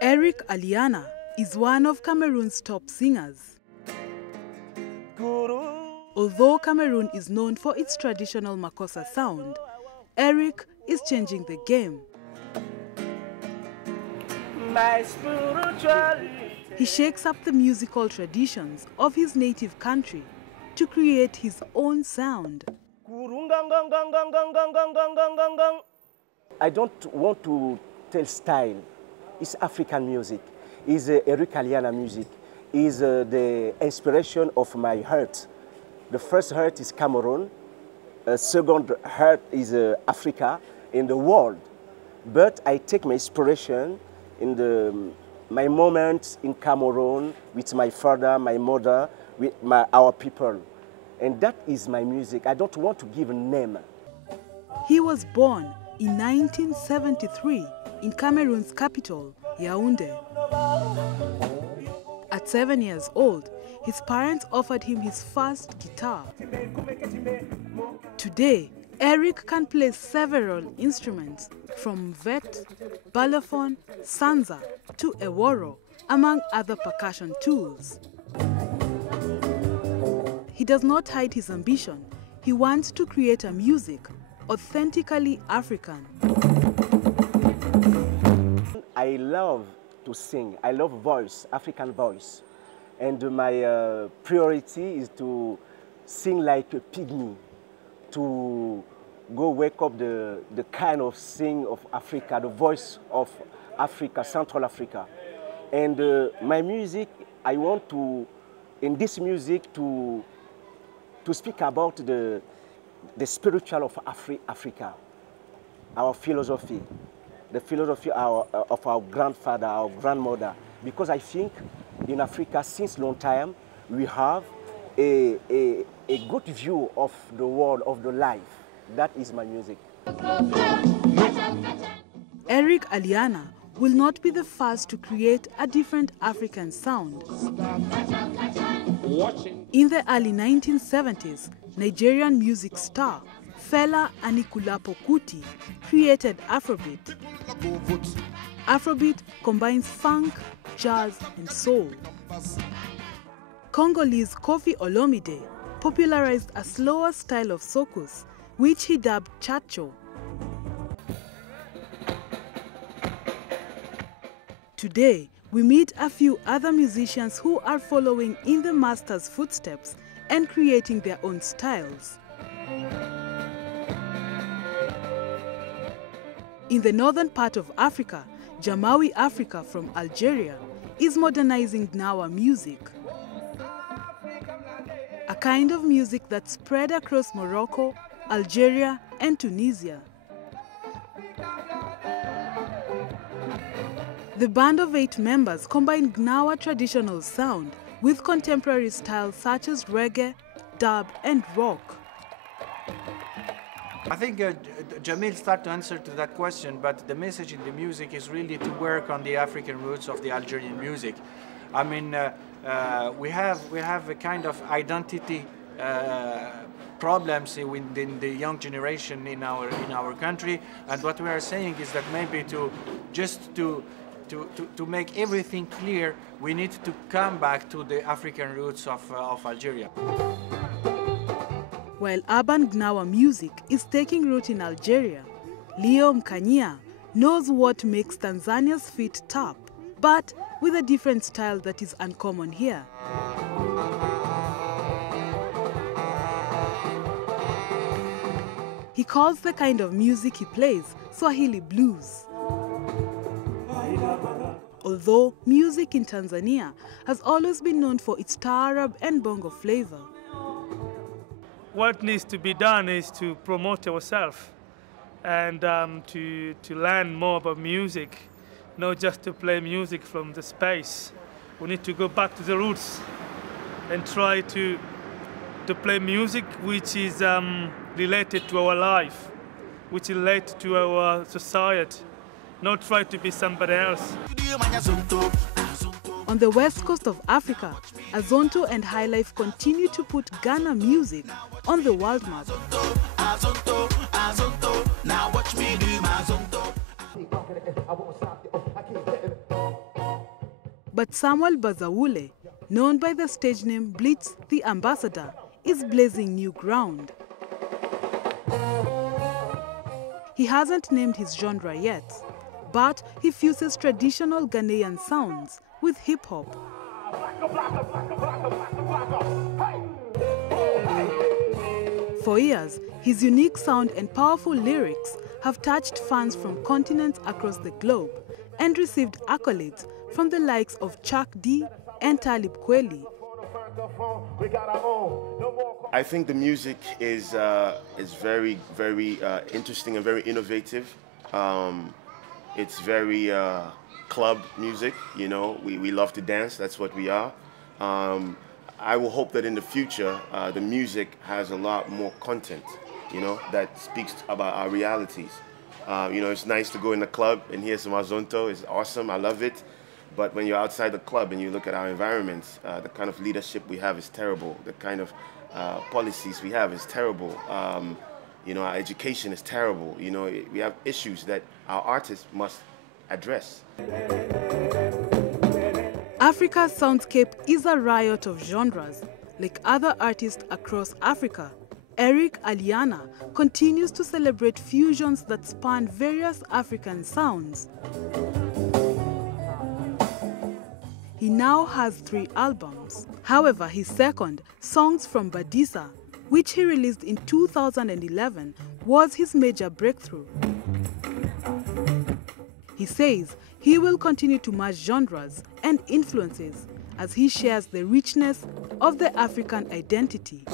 Eric Aliana is one of Cameroon's top singers. Although Cameroon is known for its traditional Makossa sound, Eric is changing the game. He shakes up the musical traditions of his native country to create his own sound. I don't want to tell style. It's African music. It's Eric Aliana music. It's the inspiration of my heart. The first heart is Cameroon. Second heart is Africa in the world. But I take my inspiration in my moments in Cameroon with my father, my mother, with our people. And that is my music. I don't want to give a name. He was born in 1973 in Cameroon's capital, Yaoundé. At 7 years old, his parents offered him his first guitar. Today, Eric can play several instruments, from vet, balafon, sanza to eworo, among other percussion tools. He does not hide his ambition. He wants to create a music authentically African. I love to sing. I love voice, African voice. And my priority is to sing like a pygmy, to go wake up the kind of sing of Africa, the voice of Africa, Central Africa. And my music, I want to, in this music, to speak about the spiritual of Africa, our philosophy, the philosophy of our grandfather, our grandmother. Because I think in Africa, since long time, we have a good view of the world, of the life. That is my music. Eric Aliana will not be the first to create a different African sound. In the early 1970s, Nigerian music star Fela Anikulapo Kuti created Afrobeat. Afrobeat combines funk, jazz, and soul. Congolese Koffi Olomide popularized a slower style of soukous, which he dubbed chacho. Today, we meet a few other musicians who are following in the master's footsteps and creating their own styles. In the northern part of Africa, Jamawi Africa from Algeria is modernizing Gnawa music, a kind of music that spread across Morocco, Algeria, and Tunisia. The band of 8 members combined Gnawa traditional sound with contemporary styles such as reggae, dub, and rock. I think Jamil started to answer to that question, but the message in the music is really to work on the African roots of the Algerian music. I mean, we have a kind of identity problems within the young generation in our country, and what we are saying is that maybe to make everything clear, we need to come back to the African roots of Algeria. While urban Gnawa music is taking root in Algeria, Leo Mkanyia knows what makes Tanzania's feet tap, but with a different style that is uncommon here. He calls the kind of music he plays Swahili blues. Although music in Tanzania has always been known for its taarab and bongo flavor. What needs to be done is to promote ourselves and to learn more about music, not just to play music from the space. We need to go back to the roots and try to play music which is related to our life, which is related to our society, not try to be somebody else. On the west coast of Africa, Azonto and Highlife continue to put Ghana music on the world map. But Samuel Bazawule, known by the stage name Blitz the Ambassador, is blazing new ground. He hasn't named his genre yet, but he fuses traditional Ghanaian sounds with hip-hop. For years, his unique sound and powerful lyrics have touched fans from continents across the globe and received accolades from the likes of Chuck D and Talib Kweli. I think the music is very, very interesting and very innovative. It's very club music, you know. We love to dance, that's what we are. I will hope that in the future, the music has a lot more content, you know, that speaks about our realities. You know, it's nice to go in the club and hear some Azonto. It's awesome, I love it. But when you're outside the club and you look at our environments, the kind of leadership we have is terrible. The kind of policies we have is terrible. You know, our education is terrible. You know, we have issues that our artists must address. Africa's soundscape is a riot of genres. Like other artists across Africa, Eric Aliana continues to celebrate fusions that span various African sounds. He now has 3 albums. However, his second, Songs from Badisa, which he released in 2011, was his major breakthrough. He says he will continue to merge genres and influences as he shares the richness of the African identity.